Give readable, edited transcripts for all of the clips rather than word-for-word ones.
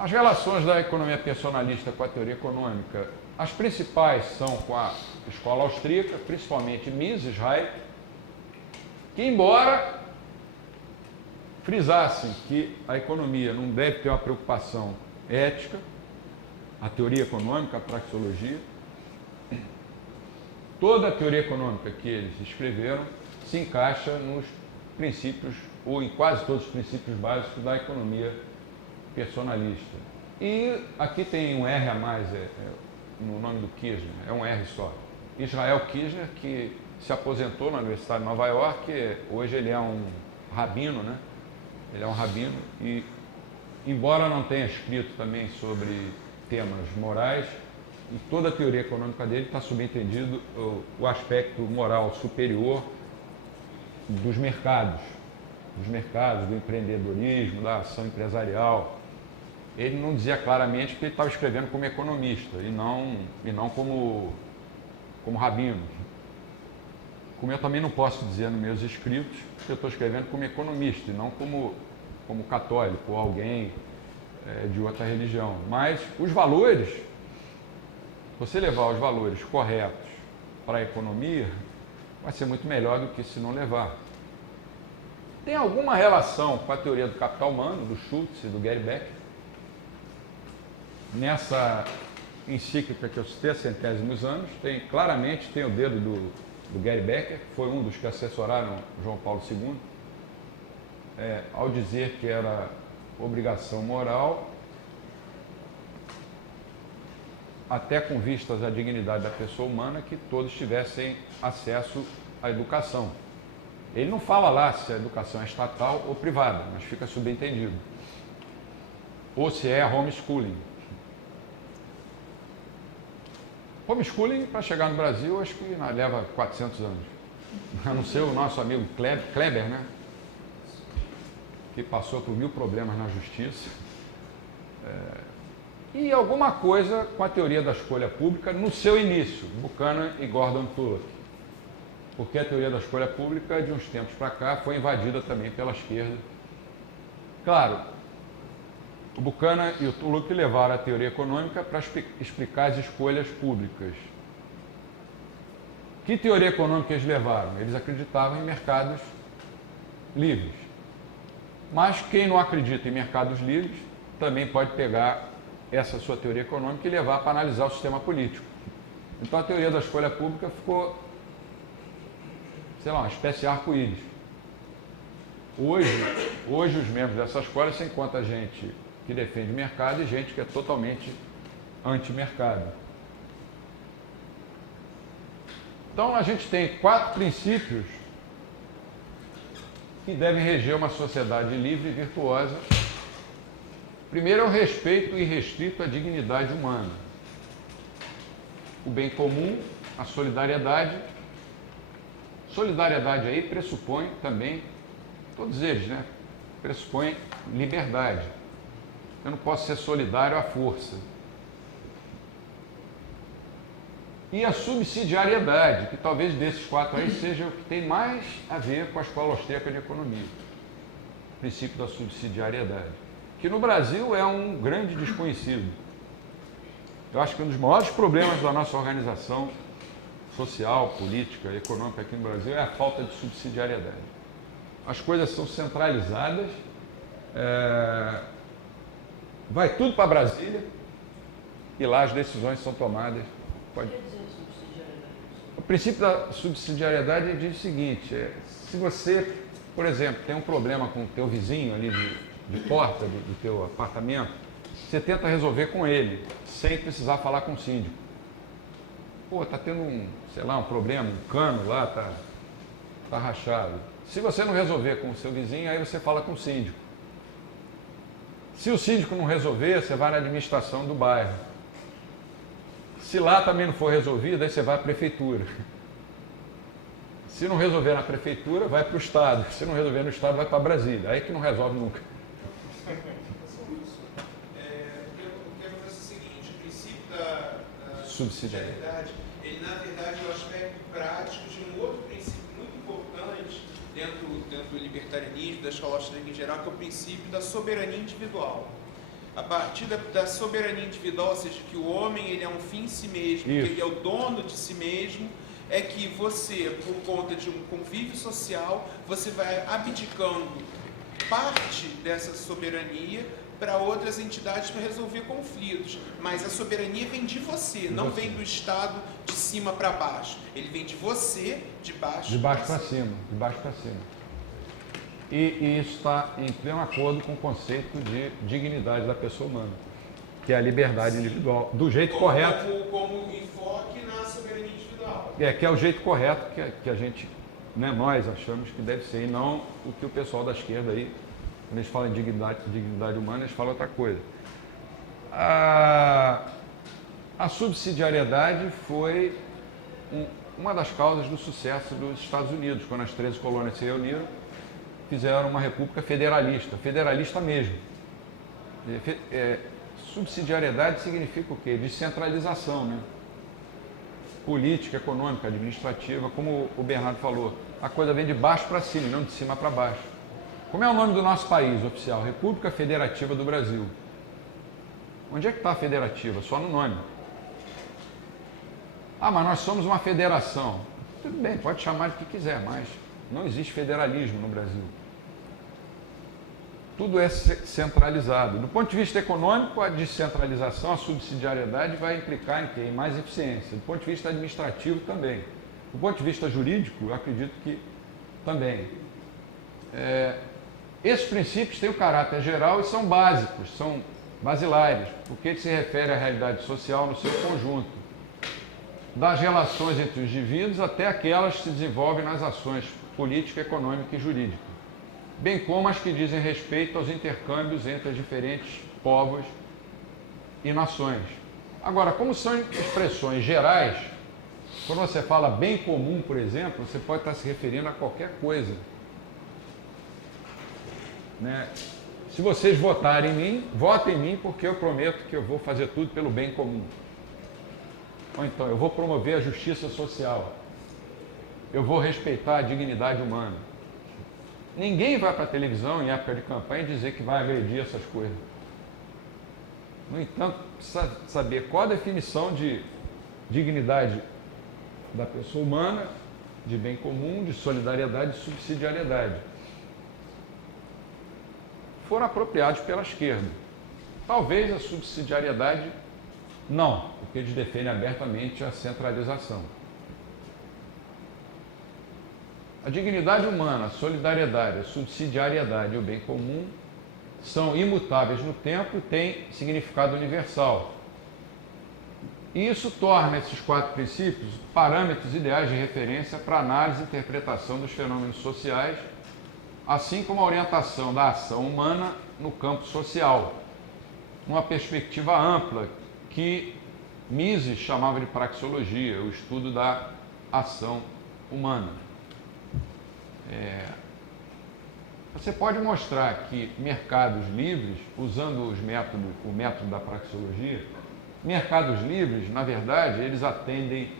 As relações da economia personalista com a teoria econômica, as principais são com a escola austríaca, principalmente Mises, Hayek, que embora frisassem que a economia não deve ter uma preocupação ética, a teoria econômica, a praxeologia, toda a teoria econômica que eles escreveram se encaixa nos princípios, ou em quase todos os princípios básicos da economia personalista. E aqui tem um R a mais no nome do Kirchner, é um R só. Israel Kirchner, que se aposentou na Universidade de Nova York, hoje ele é um rabino, né? Ele é um rabino e, embora não tenha escrito também sobre temas morais, em toda a teoria econômica dele está subentendido o aspecto moral superior dos mercados, do empreendedorismo, da ação empresarial. Ele não dizia claramente que ele estava escrevendo como economista e não como rabino. Como eu também não posso dizer nos meus escritos que eu estou escrevendo como economista e não como católico ou alguém de outra religião. Mas os valores, você levar os valores corretos para a economia, vai ser muito melhor do que se não levar. Tem alguma relação com a teoria do capital humano, do Schultz e do Gary Becker. Nessa encíclica que eu citei, há centésimos anos, claramente tem o dedo do Gary Becker, que foi um dos que assessoraram João Paulo II, ao dizer que era obrigação moral, até com vistas à dignidade da pessoa humana, que todos tivessem acesso à educação. Ele não fala lá se a educação é estatal ou privada, mas fica subentendido. Ou se é homeschooling. Homeschooling, para chegar no Brasil, acho que leva 400 anos. A não ser o nosso amigo Kleber, né? Que passou por 1000 problemas na justiça. E alguma coisa com a teoria da escolha pública no seu início, Buchanan e Gordon Tullock. Porque a teoria da escolha pública, de uns tempos para cá, foi invadida também pela esquerda. Claro, o Buchanan e o Tullock levaram a teoria econômica para explicar as escolhas públicas. Que teoria econômica eles levaram? Eles acreditavam em mercados livres. Mas quem não acredita em mercados livres também pode pegar essa sua teoria econômica e levar para analisar o sistema político. Então a teoria da escolha pública ficou, sei lá, uma espécie de arco-íris. Hoje os membros dessa escola se encontra gente que defende mercado e gente que é totalmente anti-mercado. Então a gente tem 4 princípios que devem reger uma sociedade livre e virtuosa. Primeiro é o respeito irrestrito à dignidade humana. O bem comum, a solidariedade. Solidariedade aí pressupõe também, todos eles, né? Pressupõe liberdade. Eu não posso ser solidário à força. E a subsidiariedade, que talvez desses 4 aí seja o que tem mais a ver com a escola austríaca de economia. O princípio da subsidiariedade, que no Brasil é um grande desconhecido. Eu acho que um dos maiores problemas da nossa organização social, política, econômica aqui no Brasil é a falta de subsidiariedade. As coisas são centralizadas, vai tudo para Brasília e lá as decisões são tomadas. O princípio da subsidiariedade diz o seguinte, se você, por exemplo, tem um problema com o teu vizinho ali de porta do teu apartamento, você tenta resolver com ele, sem precisar falar com o síndico. Pô, tá tendo um problema, um cano lá, tá rachado. Se você não resolver com o seu vizinho, aí você fala com o síndico. Se o síndico não resolver, você vai na administração do bairro. Se lá também não for resolvido, aí você vai à prefeitura. Se não resolver na prefeitura, vai para o Estado. Se não resolver no Estado, vai para Brasília. Aí que não resolve nunca. Subsidiariedade, ele na verdade é o aspecto prático de um outro princípio muito importante dentro do libertarianismo, da escola austríaca em geral, que é o princípio da soberania individual. a partir da soberania individual, ou seja, que o homem ele é um fim em si mesmo, que Isso. ele é o dono de si mesmo, é que você, por conta de um convívio social, você vai abdicando parte dessa soberania para outras entidades para resolver conflitos. Mas a soberania vem de você, não vem do Estado de cima para baixo. Ele vem de você, de baixo para cima. De baixo para cima. E isso está em pleno acordo com o conceito de dignidade da pessoa humana, que é a liberdade individual, do jeito correto. Como enfoque na soberania individual. Que é o jeito correto que a gente, né, nós achamos que deve ser, e não o que o pessoal da esquerda aí, quando eles falam em dignidade humana, eles falam outra coisa. A subsidiariedade foi uma das causas do sucesso dos Estados Unidos, quando as 13 colônias se reuniram, fizeram uma república federalista mesmo. Subsidiariedade significa o quê? Descentralização, né? Política, econômica, administrativa, como o Bernardo falou, a coisa vem de baixo para cima e não de cima para baixo. Como é o nome do nosso país oficial? República Federativa do Brasil. Onde é que está a federativa? Só no nome. Ah, mas nós somos uma federação. Tudo bem, pode chamar de que quiser, mas não existe federalismo no Brasil. Tudo é centralizado. Do ponto de vista econômico, a descentralização, a subsidiariedade vai implicar em quê? Em mais eficiência. Do ponto de vista administrativo, também. Do ponto de vista jurídico, eu acredito que também. Esses princípios têm o caráter geral e são básicos, são basilares, porque ele se refere à realidade social no seu conjunto, das relações entre os indivíduos até aquelas que se desenvolvem nas ações política, econômica e jurídica, bem como as que dizem respeito aos intercâmbios entre os diferentes povos e nações. Agora, como são expressões gerais, quando você fala bem comum, por exemplo, você pode estar se referindo a qualquer coisa. Né? Se vocês votarem em mim, votem em mim porque eu prometo que eu vou fazer tudo pelo bem comum. Ou então, eu vou promover a justiça social. Eu vou respeitar a dignidade humana. Ninguém vai para a televisão em época de campanha dizer que vai agredir essas coisas. No entanto, precisa saber qual a definição de dignidade da pessoa humana, de bem comum, de solidariedade e subsidiariedade. Foram apropriados pela esquerda. Talvez a subsidiariedade não, porque eles defendem abertamente a centralização. A dignidade humana, a solidariedade, a subsidiariedade e o bem comum são imutáveis no tempo e têm significado universal. E isso torna esses 4 princípios parâmetros ideais de referência para análise e interpretação dos fenômenos sociais, assim como a orientação da ação humana no campo social, numa perspectiva ampla que Mises chamava de praxeologia, o estudo da ação humana. Você pode mostrar que mercados livres, usando o método da praxeologia, mercados livres, na verdade, eles atendem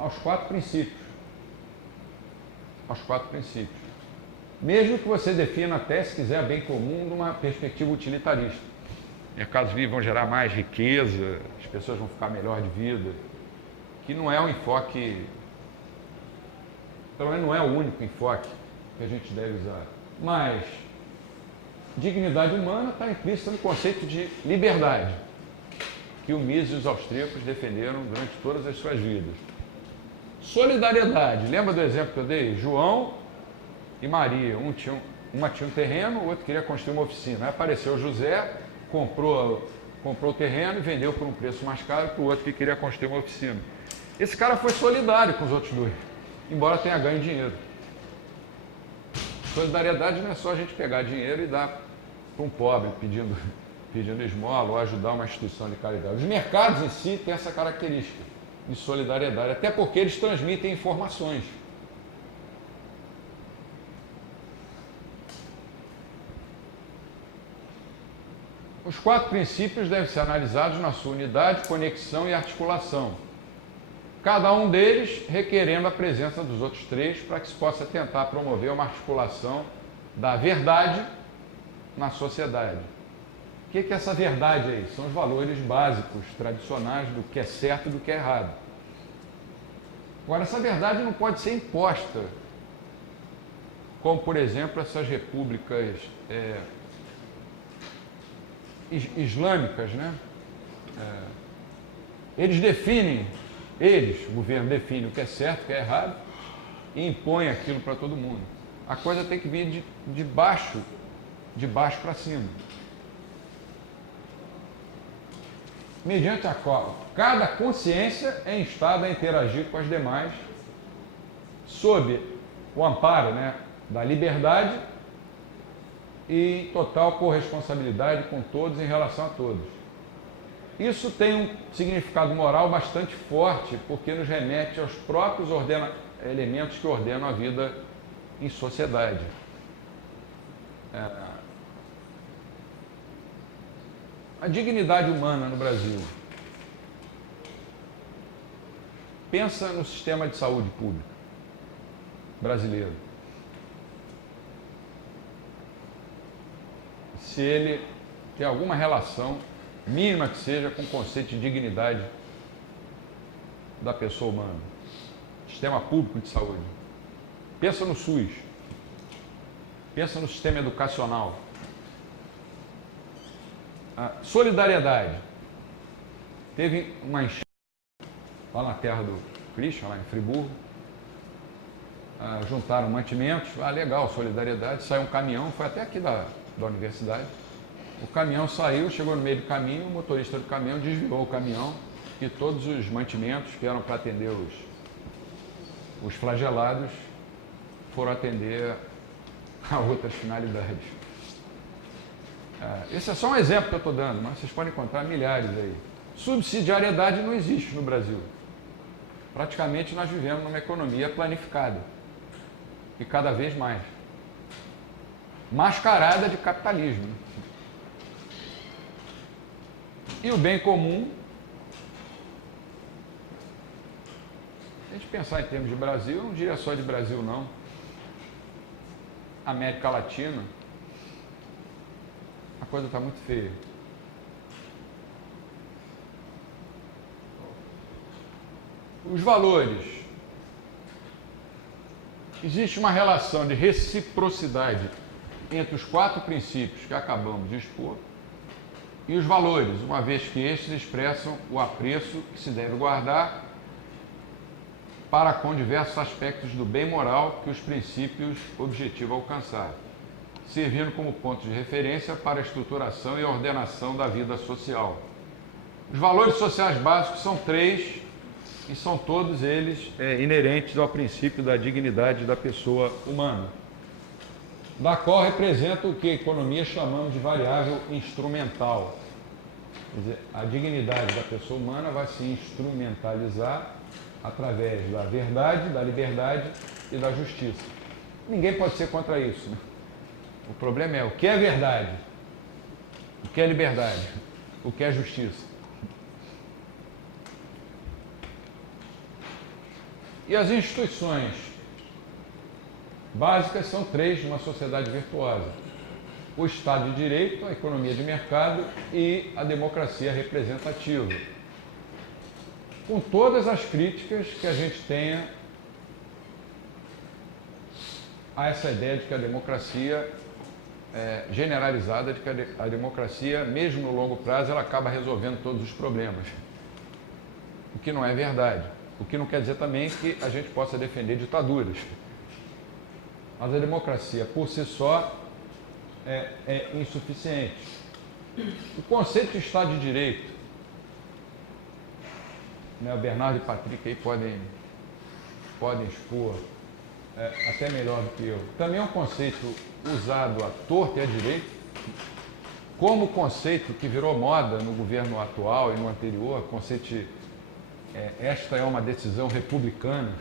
aos 4 princípios. Aos 4 princípios. Mesmo que você defina até, se quiser, bem comum, numa perspectiva utilitarista. Mercados livres vão gerar mais riqueza, as pessoas vão ficar melhor de vida, que não é um enfoque, pelo menos não é o único enfoque que a gente deve usar. Mas dignidade humana está implícita no conceito de liberdade, que o Mises e os austríacos defenderam durante todas as suas vidas. Solidariedade, lembra do exemplo que eu dei? João e Maria, uma tinha um terreno, o outro queria construir uma oficina. Aí apareceu José, comprou o terreno e vendeu por um preço mais caro para o outro que queria construir uma oficina. Esse cara foi solidário com os outros dois, embora tenha ganho dinheiro. Solidariedade não é só a gente pegar dinheiro e dar para um pobre pedindo esmola ou ajudar uma instituição de caridade. Os mercados em si têm essa característica de solidariedade, até porque eles transmitem informações. Os 4 princípios devem ser analisados na sua unidade, conexão e articulação. Cada um deles requerendo a presença dos outros 3 para que se possa tentar promover uma articulação da verdade na sociedade. que é essa verdade aí? São os valores básicos, tradicionais do que é certo e do que é errado. Agora, essa verdade não pode ser imposta, como, por exemplo, essas repúblicas islâmicas, né? O governo define o que é certo, o que é errado, e impõe aquilo para todo mundo. A coisa tem que vir de baixo para cima. Mediante a qual cada consciência é instada a interagir com as demais sob o amparo, né, da liberdade e total corresponsabilidade com todos em relação a todos. Isso tem um significado moral bastante forte, porque nos remete aos próprios elementos que ordenam a vida em sociedade. A dignidade humana no Brasil. Pensa no sistema de saúde pública brasileiro. Se ele tem alguma relação, mínima que seja, com o conceito de dignidade da pessoa humana. Sistema público de saúde. Pensa no SUS. Pensa no sistema educacional. A solidariedade. Teve uma enchente lá na terra do Christian, lá em Friburgo. Juntaram mantimentos. Legal, solidariedade. Saiu um caminhão, foi até aqui da universidade. O caminhão saiu, chegou no meio do caminho, o motorista do caminhão desviou o caminhão e todos os mantimentos que eram para atender os flagelados foram atender a outras finalidades. Esse é só um exemplo que eu estou dando, mas vocês podem encontrar milhares aí. Subsidiariedade não existe no Brasil. Praticamente nós vivemos numa economia planificada e cada vez mais mascarada de capitalismo. E o bem comum, se a gente pensar em termos de Brasil, eu não diria só de Brasil não, América Latina, a coisa está muito feia. Os valores. Existe uma relação de reciprocidade entre os 4 princípios que acabamos de expor e os valores, uma vez que estes expressam o apreço que se deve guardar para com diversos aspectos do bem moral que os princípios objetivam alcançar, servindo como ponto de referência para a estruturação e ordenação da vida social. Os valores sociais básicos são 3 e são todos eles inerentes ao princípio da dignidade da pessoa humana, da qual representa o que a economia chamamos de variável instrumental. Quer dizer, a dignidade da pessoa humana vai se instrumentalizar através da verdade, da liberdade e da justiça. Ninguém pode ser contra isso, né? O problema é o que é verdade, o que é liberdade, o que é justiça. E as instituições básicas são 3 numa sociedade virtuosa: o Estado de Direito, a economia de mercado e a democracia representativa. Com todas as críticas que a gente tenha a essa ideia de que a democracia generalizada, de que a democracia, mesmo no longo prazo, ela acaba resolvendo todos os problemas. O que não é verdade. O que não quer dizer também que a gente possa defender ditaduras. Mas a democracia, por si só, é insuficiente. O conceito de Estado de Direito, né, o Bernardo e o Patrick aí podem expor até melhor do que eu. Também é um conceito usado à torta e à direita, como o conceito que virou moda no governo atual e no anterior, conceito de esta é uma decisão republicana.